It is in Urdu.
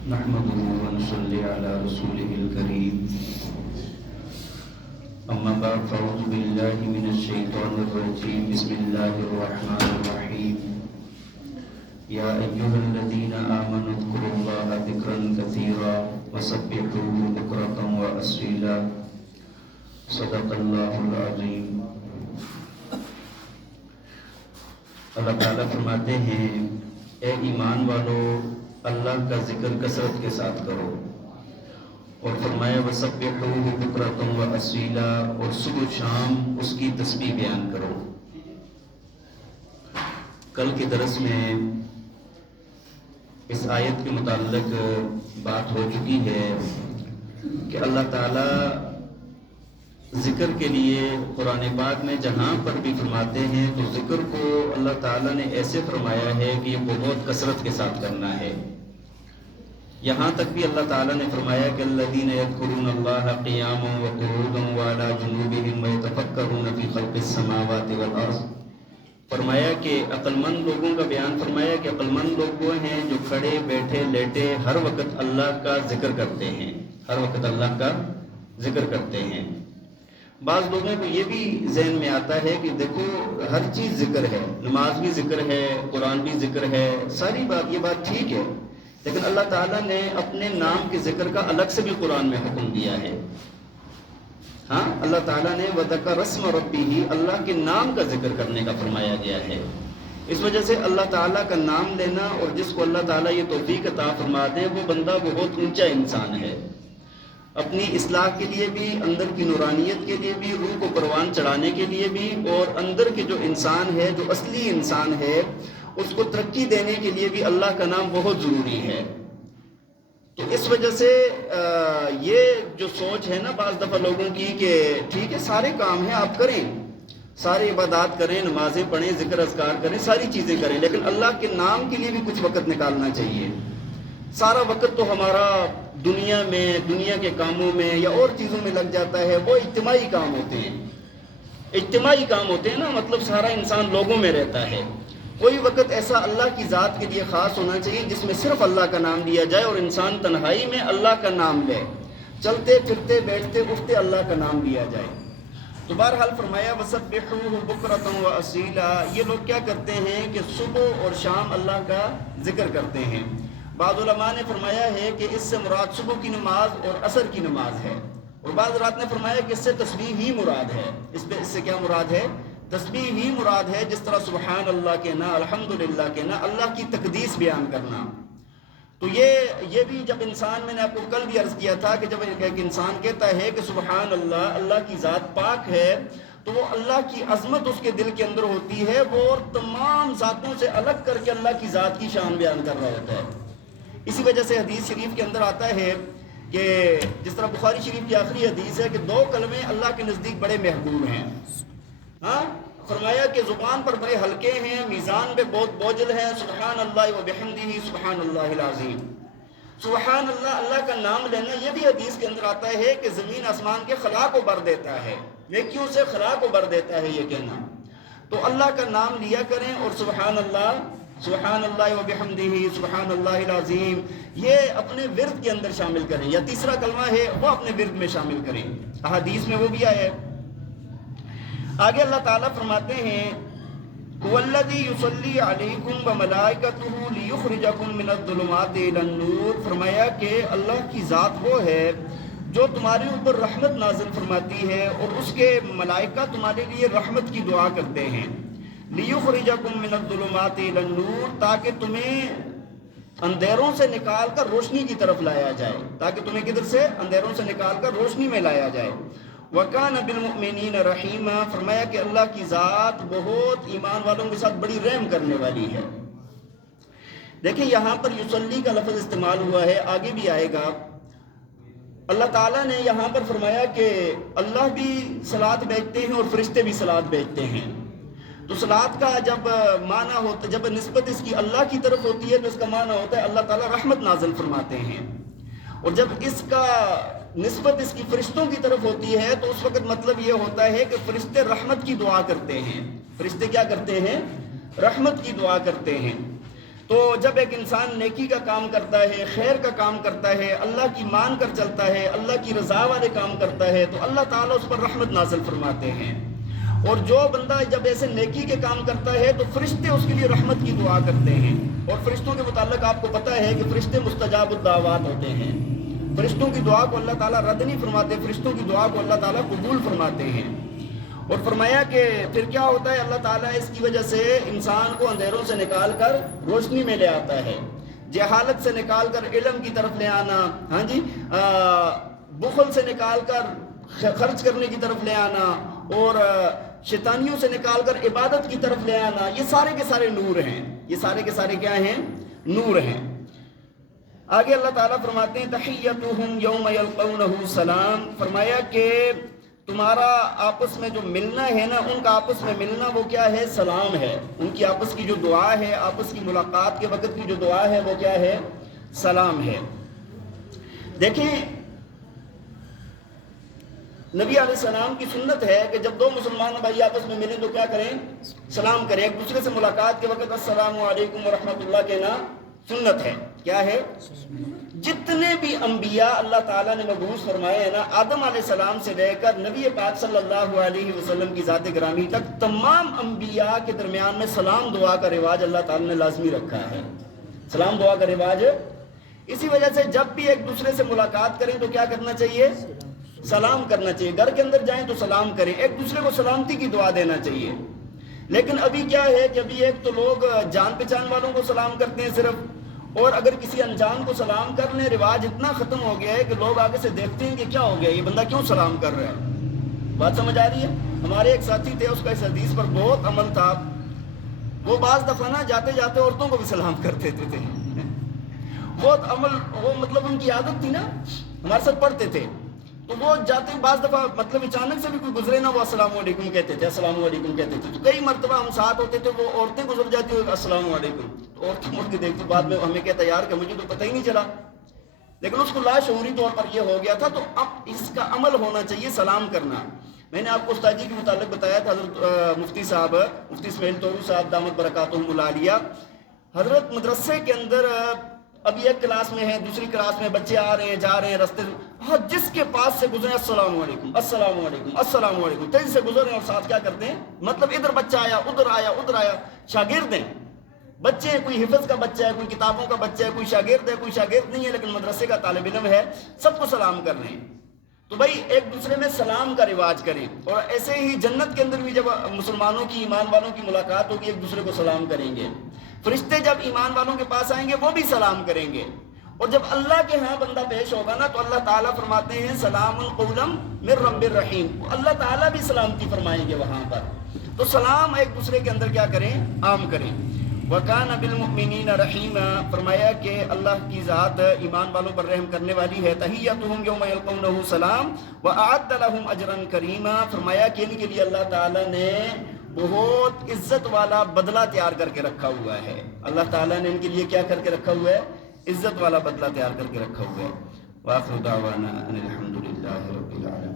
نحمده ونصلي على رسوله الكريم أما بعد فأعوذ بالله من الشيطان الرجيم بسم الله الرحمن الرحيم يا أيها الذين آمنوا اذكروا الله ذكرا كثيرا وسبحوه بكرة وأصيلا صدق الله العظيم۔ اللہ تعالیٰ فرماتے ہیں اے ایمان والو اللہ کا ذکر کثرت کے ساتھ کرو، اور فرمایا وَسَبِّحُوهُ بُكْرَةً وَأَصِيلًا، اور صبح شام اس کی تسبیح بیان کرو۔ کل کے درس میں اس آیت کے متعلق بات ہو چکی ہے کہ اللہ تعالیٰ ذکر کے لیے قرآن پاک میں جہاں پر بھی فرماتے ہیں تو ذکر کو اللہ تعالیٰ نے ایسے فرمایا ہے کہ یہ بہت کثرت کے ساتھ کرنا ہے۔ یہاں تک بھی اللہ تعالیٰ نے فرمایا کہ الذین یذکرون اللہ قیاما وقعودا وعلی جنوبہم ویتفکرون فی خلق السماوات والارض، فرمایا کہ عقل مند لوگوں کا بیان فرمایا کہ عقل مند لوگ وہ ہیں جو کھڑے بیٹھے لیٹے ہر وقت اللہ کا ذکر کرتے ہیں، ہر وقت اللہ کا ذکر کرتے ہیں۔ بعض لوگوں کو یہ بھی ذہن میں آتا ہے کہ دیکھو ہر چیز ذکر ہے، نماز بھی ذکر ہے، قرآن بھی ذکر ہے، ساری بات یہ بات ٹھیک ہے، لیکن اللہ تعالیٰ نے اپنے نام کے ذکر کا الگ سے بھی قرآن میں حکم دیا ہے۔ ہاں اللہ تعالیٰ نے وَذَكَرَ اسْمَ رَبِّهِ، اللہ کے نام کا ذکر کرنے کا فرمایا گیا ہے۔ اس وجہ سے اللہ تعالیٰ کا نام لینا، اور جس کو اللہ تعالیٰ یہ توفیق عطا فرما دے وہ بندہ بہت اونچا انسان ہے، اپنی اصلاح کے لیے بھی، اندر کی نورانیت کے لیے بھی، روح کو پروان چڑھانے کے لیے بھی، اور اندر کے جو انسان ہے، جو اصلی انسان ہے، اس کو ترقی دینے کے لیے بھی اللہ کا نام بہت ضروری ہے۔ تو اس وجہ سے یہ جو سوچ ہے نا بعض دفعہ لوگوں کی کہ ٹھیک ہے سارے کام ہیں آپ کریں، سارے عبادات کریں، نمازیں پڑھیں، ذکر اذکار کریں، ساری چیزیں کریں، لیکن اللہ کے نام کے لیے بھی کچھ وقت نکالنا چاہیے۔ سارا وقت تو ہمارا دنیا میں، دنیا کے کاموں میں یا اور چیزوں میں لگ جاتا ہے، وہ اجتماعی کام ہوتے ہیں، اجتماعی کام ہوتے ہیں نا، مطلب سارا انسان لوگوں میں رہتا ہے۔ کوئی وقت ایسا اللہ کی ذات کے لیے خاص ہونا چاہیے جس میں صرف اللہ کا نام لیا جائے اور انسان تنہائی میں اللہ کا نام لے، چلتے پھرتے بیٹھتے اٹھتے اللہ کا نام لیا جائے۔ تو بہرحال فرمایا وَسَبِّحُوهُ بُكْرَةً وَأَصِيلًا، یہ لوگ کیا کرتے ہیں کہ صبح اور شام اللہ کا ذکر کرتے ہیں۔ بعض علماء نے فرمایا ہے کہ اس سے مراد صبح کی نماز اور عصر کی نماز ہے، اور بعض رات نے فرمایا کہ اس سے تسبیح ہی مراد ہے۔ اس سے کیا مراد ہے؟ تسبیح ہی مراد ہے، جس طرح سبحان اللہ کہنا، الحمدللہ کہنا، اللہ کی تقدیس بیان کرنا۔ تو یہ بھی جب انسان، میں نے آپ کو کل بھی عرض کیا تھا کہ جب ایک انسان کہتا ہے کہ سبحان اللہ، اللہ کی ذات پاک ہے، تو وہ اللہ کی عظمت اس کے دل کے اندر ہوتی ہے، وہ اور تمام ذاتوں سے الگ کر کے اللہ کی ذات کی شان بیان کر رہا ہوتا ہے۔ اسی وجہ سے حدیث شریف کے اندر آتا ہے کہ جس طرح بخاری شریف کی آخری حدیث ہے کہ 2 کلمے اللہ کے نزدیک بڑے محبوب ہیں۔ ہاں فرمایا کہ زبان پر بڑے ہلکے ہیں، میزان پہ بہت بوجھل ہیں، سبحان اللہ و بحمدہ سبحان اللہ العظیم۔ سبحان اللہ، اللہ کا نام لینا، یہ بھی حدیث کے اندر آتا ہے کہ زمین آسمان کے خلا کو بھر دیتا ہے، نیکیوں سے خلا کو بھر دیتا ہے یہ کہنا۔ تو اللہ کا نام لیا کریں، اور سبحان اللہ و بحمدہ سبحان اللہ العظیم یہ اپنے ورد کے اندر شامل کریں، یا تیسرا کلمہ ہے وہ اپنے ورد میں شامل کریں، احادیث میں وہ بھی آیا ہے۔ آگے اللہ تعالیٰ فرماتے ہیں وَالَّذِي يُصَلِّي عَلَيْكُمْ وَمَلَائِكَتُهُ لِيُخْرِجَكُمْ مِنَ الظُّلُمَاتِ إِلَى النُّورِ، فرمایا کہ اللہ کی ذات وہ ہے جو تمہارے اوپر رحمت نازل فرماتی ہے، اور اس کے ملائکہ تمہارے لیے رحمت کی دعا کرتے ہیں۔ لِيُخْرِجَكُمْ مِنَ الظُّلُمَاتِ إِلَى النُّورِ، تاکہ تمہیں اندھیروں سے نکال کر روشنی کی طرف لایا جائے، تاکہ تمہیں کدھر سے؟ اندھیروں سے نکال کر روشنی میں لایا جائے۔ وَكَانَ بِالْمُؤْمِنِينَ رَحِيمًا، فرمایا کہ اللہ کی ذات بہت ایمان والوں کے ساتھ بڑی رحم کرنے والی ہے۔ دیکھیں یہاں پر یصلی کا لفظ استعمال ہوا ہے، آگے بھی آئے گا۔ اللہ تعالیٰ نے یہاں پر فرمایا کہ اللہ بھی صلاۃ بھیجتے ہیں اور فرشتے بھی صلاۃ بھیجتے ہیں۔ تو صلاۃ کا جب معنی ہوتا، جب نسبت اس کی اللہ کی طرف ہوتی ہے تو اس کا معنی ہوتا ہے اللہ تعالیٰ رحمت نازل فرماتے ہیں، اور جب اس کا نسبت اس کی فرشتوں کی طرف ہوتی ہے تو اس وقت مطلب یہ ہوتا ہے کہ فرشتے رحمت کی دعا کرتے ہیں۔ فرشتے کیا کرتے ہیں؟ رحمت کی دعا کرتے ہیں۔ تو جب ایک انسان نیکی کا کام کرتا ہے، خیر کا کام کرتا ہے، اللہ کی مان کر چلتا ہے، اللہ کی رضا والے کام کرتا ہے، تو اللہ تعالیٰ اس پر رحمت نازل فرماتے ہیں. اور جو بندہ جب ایسے نیکی کے کام کرتا ہے تو فرشتے اس کے لیے رحمت کی دعا کرتے ہیں. اور فرشتوں کے متعلق آپ کو پتہ ہے کہ فرشتے مستجاب الدعوات ہوتے ہیں. فرشتوں کی دعا کو اللہ تعالیٰ رد نہیں فرماتے، فرشتوں کی دعا کو اللہ تعالیٰ قبول فرماتے ہیں. اور فرمایا کہ پھر کیا ہوتا ہے، اللہ تعالیٰ اس کی وجہ سے انسان کو اندھیروں سے نکال کر روشنی میں لے آتا ہے، جہالت سے نکال کر علم کی طرف لے آنا، ہاں جی، بخل سے نکال کر خرچ کرنے کی طرف لے آنا، اور شیطانیوں سے نکال کر عبادت کی طرف لے آنا. یہ سارے کے سارے نور ہیں، یہ سارے کے سارے کیا ہیں؟ نور ہیں. آگے اللہ تعالیٰ فرماتے ہیں تحیتہم یوم یلقونہ سلام. فرمایا کہ تمہارا آپس میں جو ملنا ہے نا، ان کا آپس میں ملنا وہ کیا ہے؟ سلام ہے. ان کی آپس کی جو دعا ہے، آپس کی ملاقات کے وقت کی جو دعا ہے وہ کیا ہے؟ سلام ہے. دیکھیں نبی علیہ السلام کی سنت ہے کہ جب دو مسلمان بھائی آپس میں ملیں تو کیا کریں؟ سلام کریں. ایک دوسرے سے ملاقات کے وقت السلام علیکم ورحمۃ اللہ کہنا سنت ہے. کیا ہے؟ جتنے بھی انبیاء اللہ تعالیٰ نے مبعوث فرمائے ہیں نا، آدم علیہ السلام سے لے کر نبی پاک صلی اللہ علیہ وسلم کی ذات گرامی تک، تمام انبیاء کے درمیان میں سلام دعا کا رواج اللہ تعالیٰ نے لازمی رکھا ہے. سلام دعا کا رواج. اسی وجہ سے جب بھی ایک دوسرے سے ملاقات کریں تو کیا کرنا چاہیے؟ سلام کرنا چاہیے. گھر کے اندر جائیں تو سلام کریں، ایک دوسرے کو سلامتی کی دعا دینا چاہیے. لیکن ابھی کیا ہے کہ ابھی ایک تو لوگ جان پہچان والوں کو سلام کرتے ہیں صرف، اور اگر کسی انجان کو سلام کر لیں، رواج اتنا ختم ہو گیا ہے کہ لوگ آگے سے دیکھتے ہیں کہ کیا ہو گیا، یہ بندہ کیوں سلام کر رہا ہے. بات سمجھ آ رہی ہے؟ ہمارے ایک ساتھی تھے، اس کا اس حدیث پر بہت عمل تھا. وہ بعض دفعہ نا جاتے جاتے عورتوں کو بھی سلام کر دیتے تھے. بہت عمل، وہ مطلب ان کی عادت تھی نا، ہمارے ساتھ پڑھتے تھے تو وہ جاتے بعض دفعہ مطلب اچانک سے بھی کوئی گزرے نا، وہ السلام علیکم کہتے تھے، السلام علیکم کہتے تھے. تو کئی مرتبہ ہم ساتھ ہوتے تھے، وہ عورتیں گزر جاتی ہوئی السلام علیکم، تو عورتیں مڑ کے دیکھتی، بعد میں ہمیں کہتا یار کہ مجھے تو پتہ ہی نہیں چلا. لیکن اس کو لاشعوری طور پر یہ ہو گیا تھا. تو اب اس کا عمل ہونا چاہیے، سلام کرنا. میں نے آپ کو استاد جی کے متعلق بتایا تھا، حضرت مفتی صاحب، مفتی اسماعیل توڑو صاحب دامت برکاتہم العالیہ، حضرت مدرسے کے اندر ابھی ایک کلاس میں ہے، دوسری کلاس میں بچے آ رہے ہیں، جا رہے ہیں، رستے جس کے پاس سے گزرے السلام علیکم السلام علیکم السلام علیکم، تیزی سے گزر رہے ہیں اور ساتھ کیا کرتے ہیں، مطلب ادھر بچہ آیا ادھر آیا ادھر آیا. شاگرد ہیں بچے، کوئی حفظ کا بچہ ہے، کوئی کتابوں کا بچہ ہے، کوئی شاگرد ہے، کوئی شاگرد نہیں ہے لیکن مدرسے کا طالب علم ہے، سب کو سلام کر رہے ہیں. تو بھائی ایک دوسرے میں سلام کا رواج کریں. اور ایسے ہی جنت کے اندر بھی جب مسلمانوں کی، ایمان والوں کی ملاقات ہوگی، ایک دوسرے کو سلام کریں گے. فرشتے جب ایمان والوں کے پاس آئیں گے وہ بھی سلام کریں گے. اور جب اللہ کے ہاں بندہ پیش ہوگا نا تو اللہ تعالیٰ فرماتے ہیں سلام قولا من رب الرحیم، اللہ تعالیٰ بھی سلامتی فرمائیں گے وہاں پر. تو سلام ایک دوسرے کے اندر کیا کریں؟ عام کریں. وَكَانَ بِالْمُؤْمِنِينَ رَحِيمًا، فرمایا کہ اللہ کی ذات ایمان والوں پر رحم کرنے والی ہے. تحیتہم یوم یلقونہ سلام وَأَعَدَّ لَهُمْ أَجْرًا كَرِيمًا، فرمایا کہ ان کے لیے اللہ تعالیٰ نے بہت عزت والا بدلہ تیار کر کے رکھا ہوا ہے. اللہ تعالیٰ نے ان کے لیے کیا کر کے رکھا ہوا ہے؟ عزت والا بدلہ تیار کر کے رکھا ہوا ہے. وآخر دعوانا ان الحمد للہ رب العالمین.